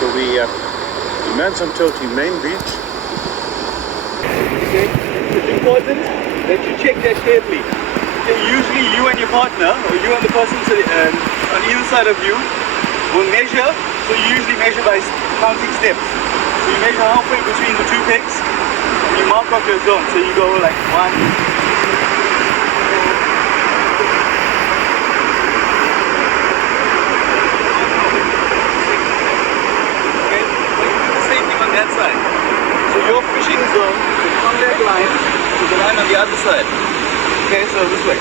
So we man some Toti main beach. Okay, it's important that you check that carefully. Okay, usually you and your partner, or you and the person on either side of you, will measure. So you usually measure by counting steps. So you measure halfway between the two pegs, and you mark off your zone. So you go like 1. Your fishing zone is from that line to the line on the other side. Okay, so this way.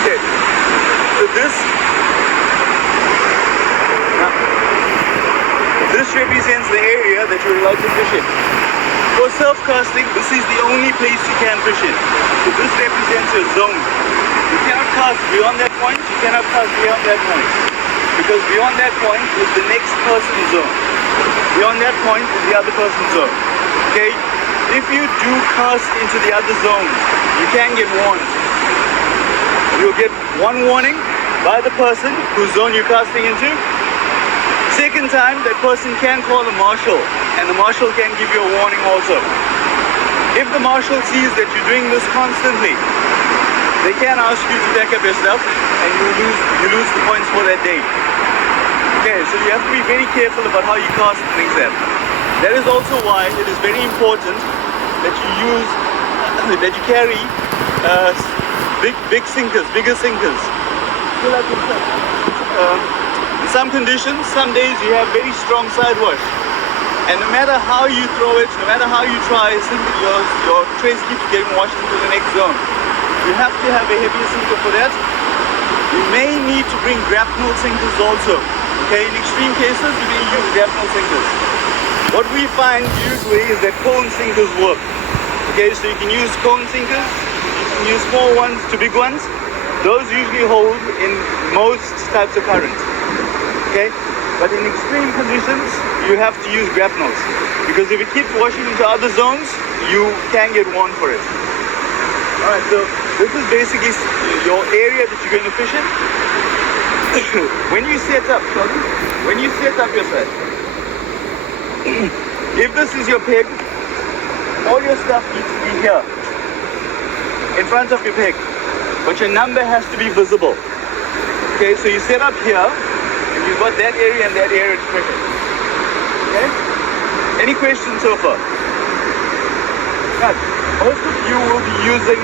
Okay, so this represents the area that you're allowed to fish in. For surf casting, this is the only place you can fish in. So this represents your zone. You cannot cast beyond that point, you cannot cast beyond that point. Because beyond that point is the next person's zone. Beyond that point is the other person's zone. Okay? If you do cast into the other zone, you can get warned. You'll get one warning by the person whose zone you're casting into. Second time, that person can call the marshal, and the marshal can give you a warning also. If the marshal sees that you're doing this constantly, they can ask you to back up your stuff, and you lose the points for that day. Okay, so you have to be very careful about how you cast and things like that. That is also why it is very important that you carry big sinkers, bigger sinkers. In some conditions, some days you have very strong side wash. And no matter how you throw it, no matter how you try, your trace keeps getting washed into the next zone. You have to have a heavier sinker for that. You may need to bring grapnel sinkers also. Okay, in extreme cases, you may use grapnel sinkers. What we find usually is that cone sinkers work. Okay, so you can use cone sinkers, you can use small ones to big ones. Those usually hold in most types of current. Okay, but in extreme conditions, you have to use grapnels, because if it keeps washing into other zones, you can get warned for it. Alright, so this is basically your area that you're going to fish in. When you set up your set, if this is your peg, all your stuff needs to be here, in front of your peg, but your number has to be visible. Okay, so you set up here, and you've got that area and that area to fish in. Okay? Any questions so far? Now, most of you will be using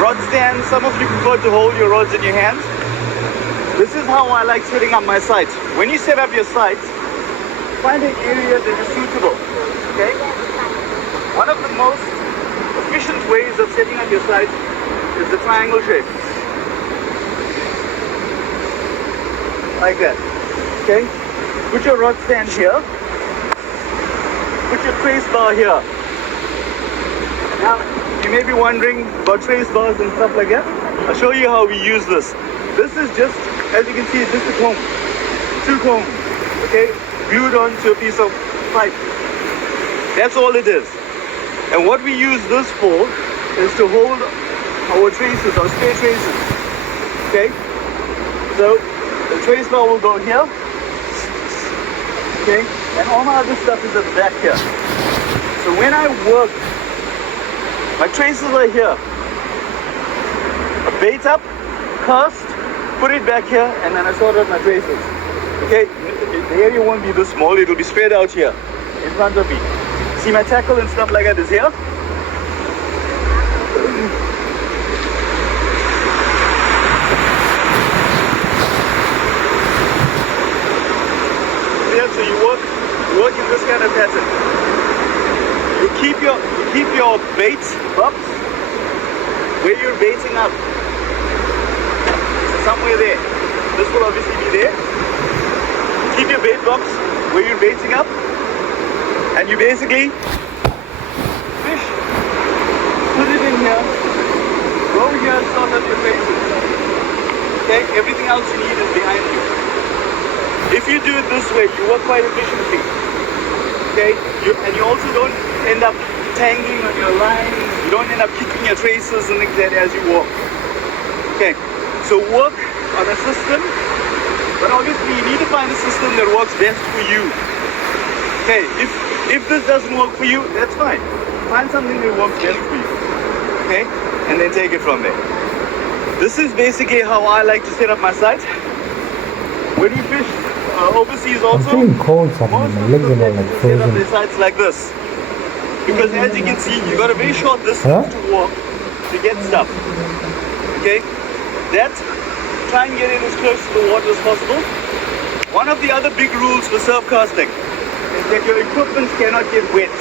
rod stands. Some of you prefer to hold your rods in your hands. This is how I like setting up my sites. When you set up your sites, find an area that is suitable. Okay? One of the most efficient ways of setting up your sites is the triangle shape. Like that. Okay? Put your rod stand here. Put your trace bar here. Now, you may be wondering about trace bars and stuff like that. I'll show you how we use this. This is just, as you can see, just a comb. 2 combs. Okay? Glued onto a piece of pipe. That's all it is. And what we use this for is to hold our traces, our spare traces. Okay? So, the trace bar will go here. Okay? And all my other stuff is at the back here. So when I work, my traces are here. A bait up, cast, put it back here, and then I sort out my traces. Okay? The area won't be this small, it will be spread out here in front of me. See, my tackle and stuff like that is here. So you work in this kind of pattern. You keep your bait box where you're baiting up. So somewhere there. This will obviously be there. Keep your bait box where you're baiting up, and you basically fish, put it in here, go here, sort out your traces. Okay, everything else you need is behind you. If you do it this way, you work quite efficiently. Okay, and you also don't end up tangling on your lines. You don't end up kicking your traces and things like that as you walk. Okay, so work on a system, but obviously you need to find a system that works best for you. Okay, if this doesn't work for you, that's fine. Find something that works best for you. Okay, and then take it from there. This is basically how I like to set up my site. When we fish overseas also, I'm feeling cold, something. most My of legs the are all places like they set up frozen. their sites like this. Because as you can see, you got a very short distance to walk to get stuff. Okay? That's try and get in as close to the water as possible. One of the other big rules for surf casting is that your equipment cannot get wet.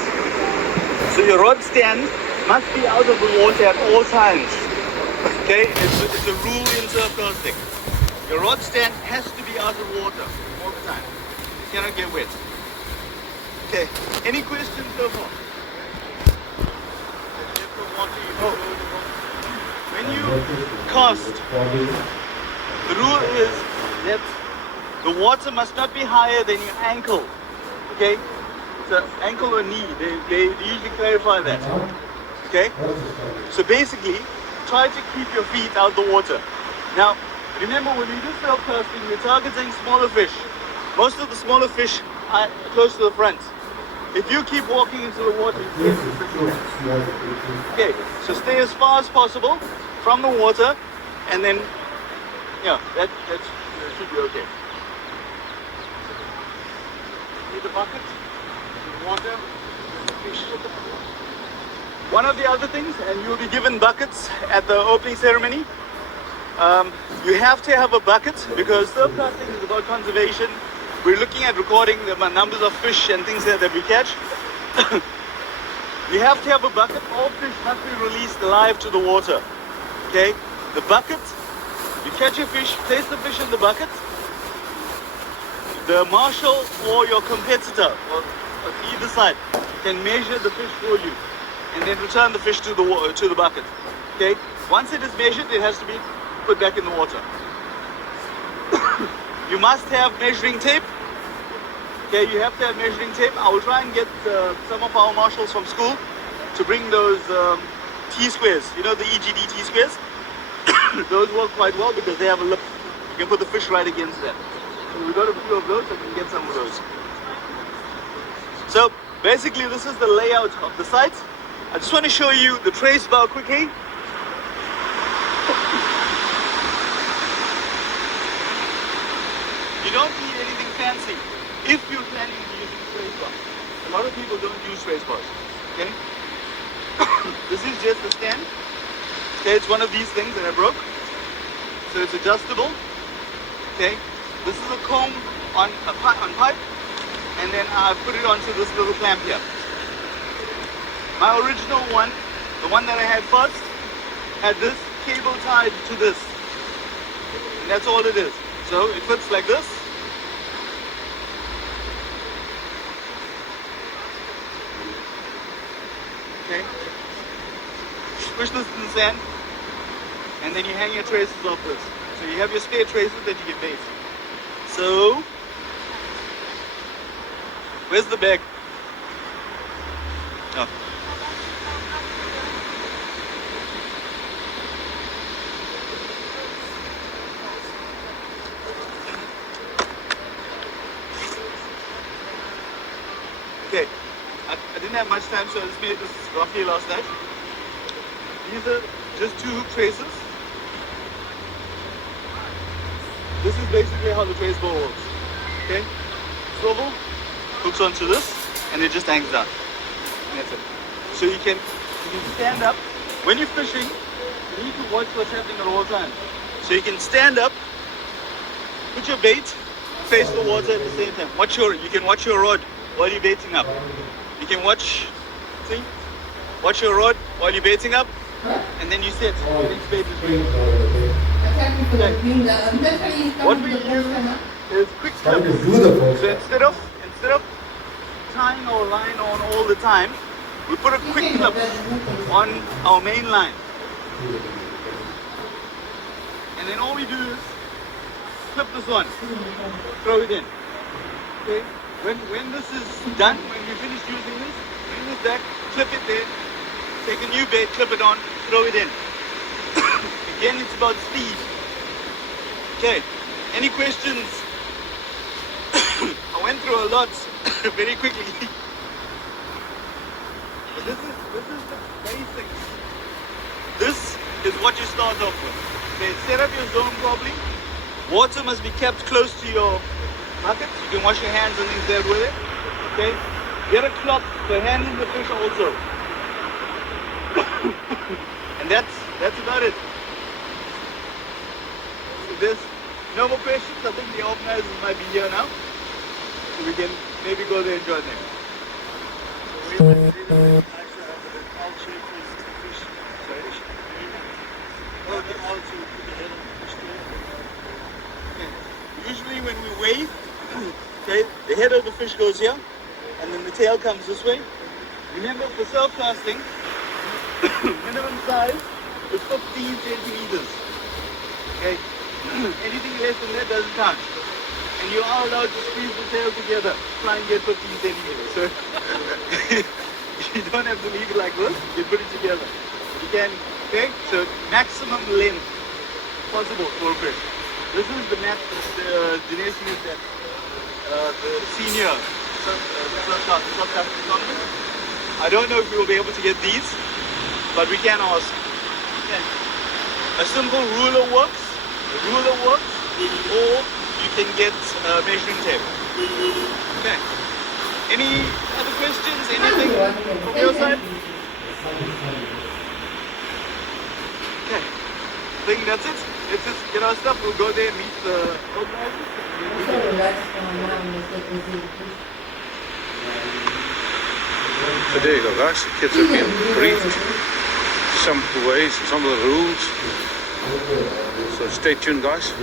So your rod stand must be out of the water at all times. Okay? It's a rule in surf casting. Your rod stand has to be out of water all the time. It cannot get wet. Okay. Any questions so far? When you cast, the rule is that the water must not be higher than your ankle. Okay? So ankle or knee, they usually clarify that. Okay? So basically, try to keep your feet out the water. Now, remember when we do surf casting, we're targeting smaller fish. Most of the smaller fish are close to the front. If you keep walking into the water, you get the fish. Okay, so stay as far as possible from the water, and then, yeah, that should be okay. Need the bucket, the water, fish. One of the other things, and you'll be given buckets at the opening ceremony. You have to have a bucket because surf casting is about conservation. We're looking at recording the numbers of fish and things that we catch. You have to have a bucket. All fish must be released alive to the water. Okay? The bucket, you catch a fish, place the fish in the bucket. The marshal or your competitor or either side can measure the fish for you and then return the fish to the bucket. Okay? Once it is measured, it has to be put back in the water. You must have measuring tape. Okay, you have to have measuring tape. I will try and get some of our marshals from school to bring those T-squares. You know the EGD T-squares? Those work quite well because they have a lip. You can put the fish right against that. So we got a few of those, so we can get some of those. So basically this is the layout of the site. I just want to show you the trace bar quickly. You don't need anything fancy if you're planning on using trace bar. A lot of people don't use trace bars. Okay? This is just a stand. Okay, it's one of these things that I broke. So it's adjustable. Okay? This is a comb on pipe, and then I put it onto this little clamp here. My original one, the one that I had first, had this cable tied to this. And that's all it is. So it fits like this. Okay. Push this in the sand, and then you hang your traces off this. So you have your spare traces that you can bait. So, where's the bag? Oh. Okay, I didn't have much time, so I just made this roughly last night. These are just 2 hook traces. This is basically how the trace ball works. Okay, swivel, hooks onto this, and it just hangs down. And that's it. So you can stand up. When you're fishing, you need to watch what's happening at all times. So you can stand up, put your bait, face the water at the same time. You can watch your rod while you're baiting up. You can watch your rod while you're baiting up, and then you sit. The next bait is ready. What we use is quick clips. So instead of tying our line on all the time, we put a quick clip on our main line. And then all we do is clip this on, throw it in. Okay? When this is done, when we finish using this, bring this back, clip it there, take a new bait, clip it on, throw it in. Again, it's about speed. Okay, any questions? I went through a lot very quickly. But this is the basics. This is what you start off with. Okay, set up your zone properly. Water must be kept close to your bucket. You can wash your hands and things there with it. Okay, get a cloth for handling the fish also. And that's about it. So there's no more questions. I think the organizers might be here now. So we can maybe go there and join them. Usually when we weigh, okay, the head of the fish goes here, and then the tail comes this way. Remember, for self-casting, minimum size is 15 centimeters. Okay, anything less than that doesn't count. And you are allowed to squeeze the tail together, try and get 15 centimeters. So you don't have to leave it like this, you put it together. You can, okay, so maximum length possible for a fish. This is the net that Dinesh used at the senior self-casting tournament. I don't know if we will be able to get these, but we can ask. Okay. A simple ruler works, or you can get measuring tape. Okay. Any other questions? Anything from your side? Okay. I think that's it. Let's just get our stuff. We'll go there and meet the organizers. So there you go, guys. The kids are being briefed. Some of the ways, some of the rules. So stay tuned, guys.